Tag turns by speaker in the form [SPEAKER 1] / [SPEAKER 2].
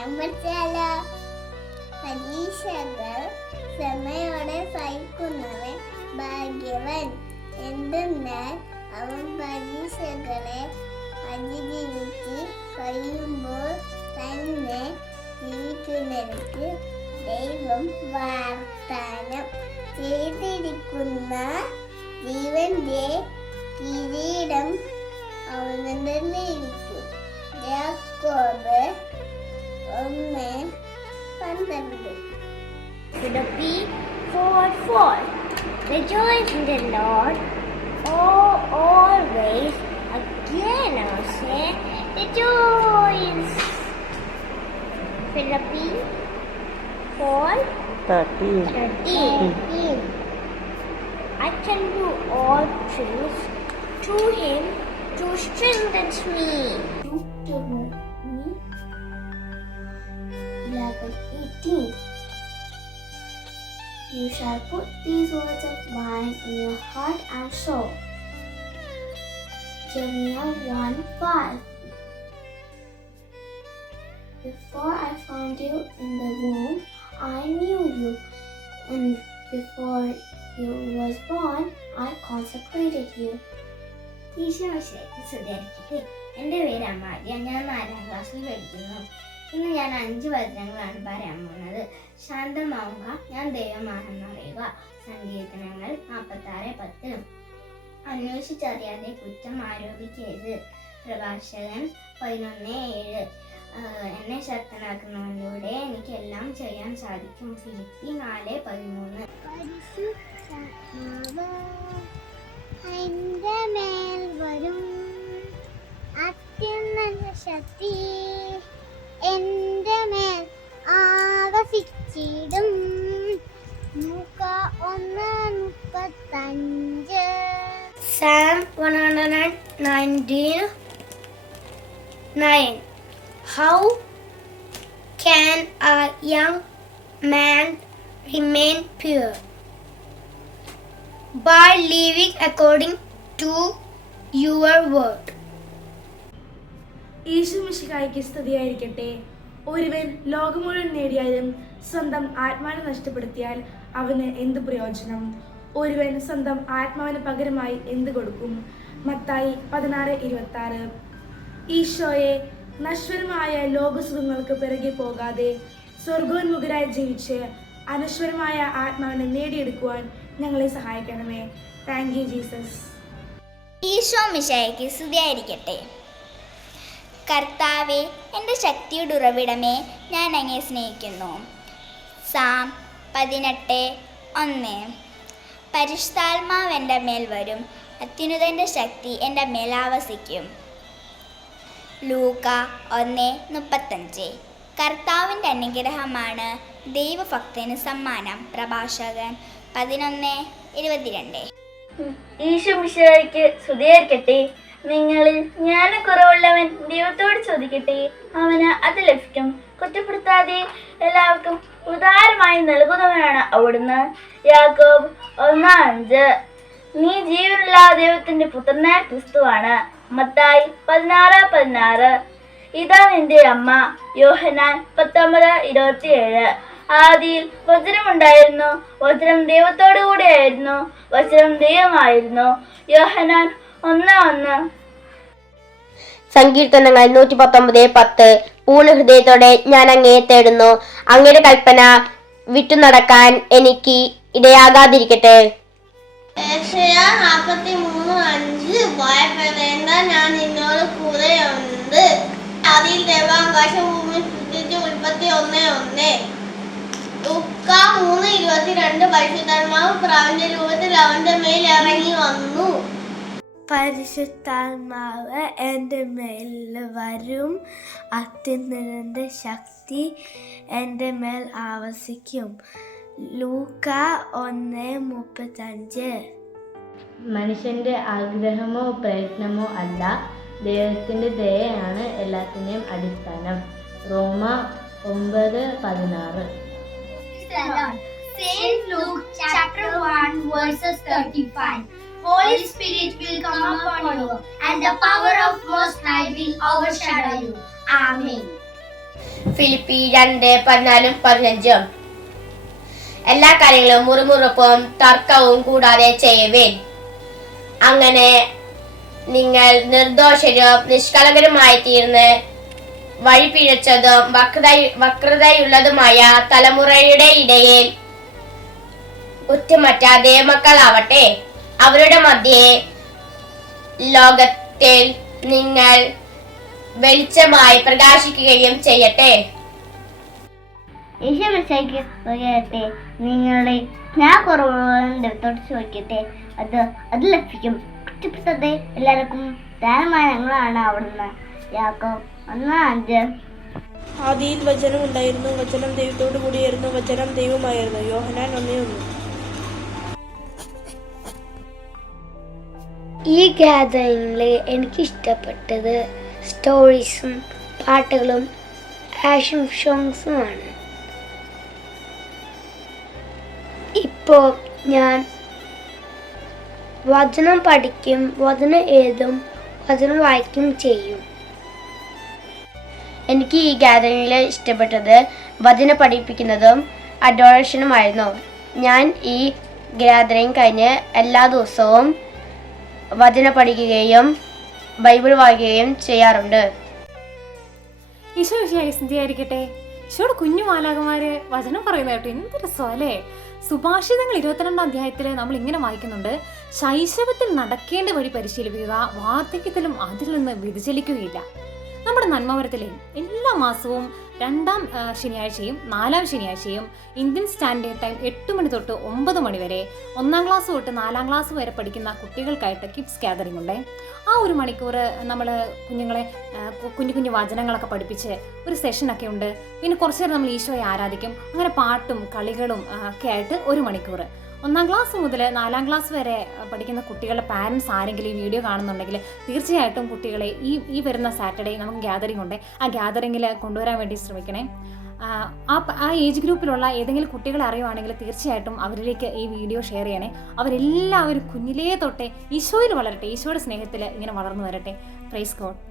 [SPEAKER 1] വായിച്ചാലോ പരീക്ഷകൾ ക്ഷമയോടെ സഹിക്കുന്നവൻ ഭാഗ്യവൻ. എന്തെന്നാൽ അവൻ പരീക്ഷകളെ അതിജീവിച്ച് കഴിയുമ്പോൾ തന്നെ ജീവിക്കുന്നവർക്ക് ദൈവം വാഗ്ദാനം ചെയ്തിരിക്കുന്ന ജീവന്റെ കിരീടം അവന് Jacob family. So the
[SPEAKER 2] P for for. Rejoice in the Lord. Oh, always. Again I will say, rejoice. Philippi, for
[SPEAKER 3] 13.
[SPEAKER 2] 13. 13. I can do all things through him to strengthen me. Deuteronomy 11 18. You shall put these words of mine in your heart and soul. Jeremiah 1 5. Before I found you in the womb, I knew you, and before you was born, I consecrated you. ഈശോമിശിലേക്ക് സ്തുതിയായിരിക്കട്ടെ എൻ്റെ പേര് അമ്മാദ്യ ഞാൻ നാലാം ക്ലാസ്സിൽ പഠിക്കുന്നു ഇന്ന് ഞാൻ അഞ്ച് വചനങ്ങളാണ് പറയാൻ പോകുന്നത്. ശാന്തമാവുക ഞാൻ ദൈവമാണെന്ന് അറിയുക. സങ്കീർത്തനങ്ങൾ നാൽപ്പത്താറ് പത്ത്. അന്വേഷിച്ചറിയാതെ കുറ്റം ആരോപിക്കരുത്. പ്രഭാഷകൻ പതിനൊന്ന് ഏഴ്. എന്നെ ശക്തനാക്കുന്നതിലൂടെ എനിക്ക് എല്ലാം ചെയ്യാൻ സാധിക്കും. ഫിലിപ്പി നാല് പതിമൂന്ന്.
[SPEAKER 1] ശക്തി ആവസിച്ചിടും മുക്ക ഒന്ന് മുപ്പത്തഞ്ച്
[SPEAKER 2] Psalm 119 9. How can a young man remain pure? By living according to your word.
[SPEAKER 4] ഈശോമിശിഹായ്ക്ക് സ്തുതിയായിരിക്കട്ടെ ഒരുവൻ ലോകം മുഴുവൻ നേടിയാലും സ്വന്തം ആത്മാവിനെ നഷ്ടപ്പെടുത്തിയാൽ അവന് എന്ത് പ്രയോജനം? ഒരുവൻ സ്വന്തം ആത്മാവിന് പകരമായി എന്ത് കൊടുക്കും? മത്തായി പതിനാറ് ഇരുപത്തി ആറ് ഈശോയെ നശ്വരമായ ലോകസുഖങ്ങൾക്ക് പിറകെ പോകാതെ സ്വർഗോന്മുഖരായി ജീവിച്ച് അനശ്വരമായ ആത്മാവിനെ നേടിയെടുക്കുവാൻ ഞങ്ങളെ സഹായിക്കണമേ. താങ്ക് യു ജീസസ്
[SPEAKER 5] ഈശോ മിശായിക്ക് സ്തുതിയായിരിക്കട്ടെ. കർത്താവെ എന്റെ ശക്തിയുടെ ഉറവിടമേ ഞാൻ അങ്ങേ സ്നേഹിക്കുന്നു. സാം പതിനെട്ട് ഒന്ന്. പരിശുദ്ധാത്മാവ് എന്റെ മേൽ വരും അത്യുന്നതന്റെ ശക്തി എന്റെ മേൽ ആവസിക്കും. ലൂക്ക ഒന്ന് മുപ്പത്തഞ്ച്. കർത്താവിന്റെ അനുഗ്രഹമാണ് ദൈവഭക്തന് സമ്മാനം. പ്രഭാഷകൻ പതിനൊന്ന് ഇരുപത്തിരണ്ട്.
[SPEAKER 2] ഈശോ മിശിഹായ്ക്ക് സ്തുതിയായിരിക്കട്ടെ. നിങ്ങളിൽ ജ്ഞാനക്കുറവുള്ളവൻ ദൈവത്തോട് ചോദിക്കട്ടെ? അവന് അത് ലഭിക്കും. കുറ്റപ്പെടുത്താതെ എല്ലാവർക്കും ഉദാരമായി നൽകുന്നവനാണ് അവിടുന്ന്. യാക്കോബ് ഒന്നാം അഞ്ച്. നീ ജീവനുള്ള ദൈവത്തിന്റെ പുത്രനായ ക്രിസ്തുവാണ്. മത്തായി പതിനാറ് പതിനാറ്. ഇതാ നിന്റെ അമ്മ യോഹനാൻ പത്തൊമ്പത് ഇരുപത്തിയേഴ്. ആദിയിൽ വചനമുണ്ടായിരുന്നു. വചനം ദൈവത്തോടു കൂടെയായിരുന്നു വചനം ദൈവമായിരുന്നു. യോഹനാൻ ഒന്ന് ഒന്ന്.
[SPEAKER 3] സങ്കീർത്തനങ്ങൾ നൂറ്റി പത്തൊമ്പത് പത്ത്. പൂർണ ഹൃദയത്തോടെ ഞാൻ അങ്ങേ തേടുന്നു. അങ്ങയുടെ കൽപ്പന വിട്ടു നടക്കാൻ എനിക്ക് ഇടയാകാതിരിക്കട്ടെ.
[SPEAKER 1] ഞാൻ നിന്നോട് കൂടെയുണ്ട്. അതിൽ ദേവാകാശ ഭൂമി സൃഷ്ടിച്ച് ഉൽപ്പത്തി ഒന്ന് ഒന്ന്. ദുഃഖ മൂന്ന് ഇരുപത്തിരണ്ട്. പരിശുദ്ധാത്മാവ് പ്രാവിന്റെ രൂപത്തിൽ അവന്റെ മേൽ ഇറങ്ങി വന്നു.
[SPEAKER 2] പരിശുദ്ധാത്മാവ് എന്റെ മേൽ വരും. അത്യുന്നതന്റെ ശക്തി എന്റെ മേൽ ആവസിക്കും. ലൂക്ക ഒന്ന് മുപ്പത്തഞ്ച്.
[SPEAKER 6] മനുഷ്യന്റെ ആഗ്രഹമോ പ്രയത്നമോ അല്ല. ദൈവത്തിന്റെ ദയയാണ് എല്ലാത്തിന്റെയും അടിസ്ഥാനം. റോമ ഒമ്പത് പതിനാറ്.
[SPEAKER 7] Saint Luke chapter 1 verses 35. Holy Spirit will come upon you and the power of Most High will overshadow you. Amen.
[SPEAKER 3] Philippi രണ്ട് പതിനാലും പതിനഞ്ചും എല്ലാ കാര്യങ്ങളും മുറിമുറുപ്പും തർക്കവും കൂടാതെ ചെയ്യുവിൻ അങ്ങനെ നിങ്ങൾ നിർദോഷരും നിഷ്കളങ്കരുമായി തീർന്ന് വഴിപിഴച്ചതും വക്രത വക്രതയുള്ളതുമായ തലമുറയുടെ ഇടയിൽ കുറ്റമറ്റ ദേവമക്കളാവട്ടെ അവരുടെ മധ്യേ ലോകത്തിൽ നിങ്ങൾ വെളിച്ചമായി പ്രകാശിക്കുകയും ചെയ്യട്ടെ.
[SPEAKER 2] ഈശോ മിശയ്ക്ക് പറയട്ടെ നിങ്ങളുടെ സ്നേഹക്കുറവുകളും അത് അത് ലഭിക്കും. കുറ്റപ്പെട്ടത് എല്ലാവർക്കും ഞങ്ങളാണ് അവിടുന്ന്. യാക്കോ ഒന്നാം അഞ്ച്
[SPEAKER 4] ആദിയിൽ വചനം ഉണ്ടായിരുന്നു. വചനം ദൈവത്തോടു കൂടിയായിരുന്നു. വചനം ദൈവമായിരുന്നു. യോഹനാൻ ഒന്നേ ഒന്ന്.
[SPEAKER 2] ഈ ഗ്യാതറിങ്ങിൽ എനിക്ക് ഇഷ്ടപ്പെട്ടത് സ്റ്റോറീസും പാട്ടുകളും ആക്ഷൻ സോങ്സുമാണ്. ഇപ്പോൾ ഞാൻ വചനം പഠിക്കും വചനം എഴുതും വചനം വായിക്കും ചെയ്യും.
[SPEAKER 3] എനിക്ക് ഈ ഗാദറിംഗിൽ ഇഷ്ടപ്പെട്ടത് വചന പഠിപ്പിക്കുന്നതും അഡോറേഷനുമായിരുന്നു ഞാൻ ഈ ഗാദറിംഗ് കഴിഞ്ഞ് എല്ലാ ദിവസവും വചന പഠിക്കുകയും ബൈബിൾ വായിക്കുകയും ചെയ്യാറുണ്ട്.
[SPEAKER 8] ഈശോ വിഷയായി കുഞ്ഞു മാലാകമാര് വചനം പറയുന്ന കേട്ടോ എന്ത് രസമല്ലേ? സുഭാഷിതങ്ങൾ ഇരുപത്തിരണ്ടാം അധ്യായത്തിൽ നമ്മൾ ഇങ്ങനെ വായിക്കുന്നുണ്ട്. ശൈശവത്തിൽ നടക്കേണ്ട വഴി പരിശീലിപ്പിക്കുക വാർദ്ധക്യത്തിലും അതിൽ നിന്ന് വ്യതിചലിക്കുകയില്ല. നമ്മുടെ നന്മവരത്തിലെ എല്ലാ മാസവും രണ്ടാം ശനിയാഴ്ചയും നാലാം ശനിയാഴ്ചയും ഇന്ത്യൻ സ്റ്റാൻഡേർഡ് ടൈം എട്ട് മണി തൊട്ട് ഒമ്പത് മണി വരെ ഒന്നാം ക്ലാസ് തൊട്ട് നാലാം ക്ലാസ് വരെ പഠിക്കുന്ന കുട്ടികൾക്കായിട്ട് കിഡ്സ് ഗാദറിംഗ് ഉണ്ട്. ആ ഒരു മണിക്കൂർ നമ്മൾ കുഞ്ഞുങ്ങളെ കുഞ്ഞു കുഞ്ഞു വചനങ്ങളൊക്കെ പഠിപ്പിച്ച് ഒരു സെഷനൊക്കെ ഉണ്ട്. പിന്നെ കുറച്ച് നേരം നമ്മൾ ഈശോയെ ആരാധിക്കും. അങ്ങനെ പാട്ടും കളികളും ഒക്കെ ആയിട്ട് ഒരു മണിക്കൂർ. ഒന്നാം ക്ലാസ് മുതൽ നാലാം ക്ലാസ് വരെ പഠിക്കുന്ന കുട്ടികളുടെ പാരൻസ് ആരെങ്കിലും ഈ വീഡിയോ കാണുന്നുണ്ടെങ്കിൽ തീർച്ചയായിട്ടും കുട്ടികളെ ഈ ഈ വരുന്ന സാറ്റർഡേ നമുക്ക് ഗ്യാതറിംഗ് ഉണ്ട്. ആ ഗ്യാതറിങ്ങിൽ കൊണ്ടുവരാൻ വേണ്ടി ശ്രമിക്കണേ. ആ, ആ ഏജ് ഗ്രൂപ്പിലുള്ള ഏതെങ്കിലും കുട്ടികളെ അറിയുവാണെങ്കിൽ തീർച്ചയായിട്ടും അവരിലേക്ക് ഈ വീഡിയോ ഷെയർ ചെയ്യണേ. അവരെല്ലാവരും കുഞ്ഞിലേ തൊട്ടേ ഈശോയിൽ വളരട്ടെ ഈശോയുടെ സ്നേഹത്തിൽ ഇങ്ങനെ വളർന്നു വരട്ടെ. Praise God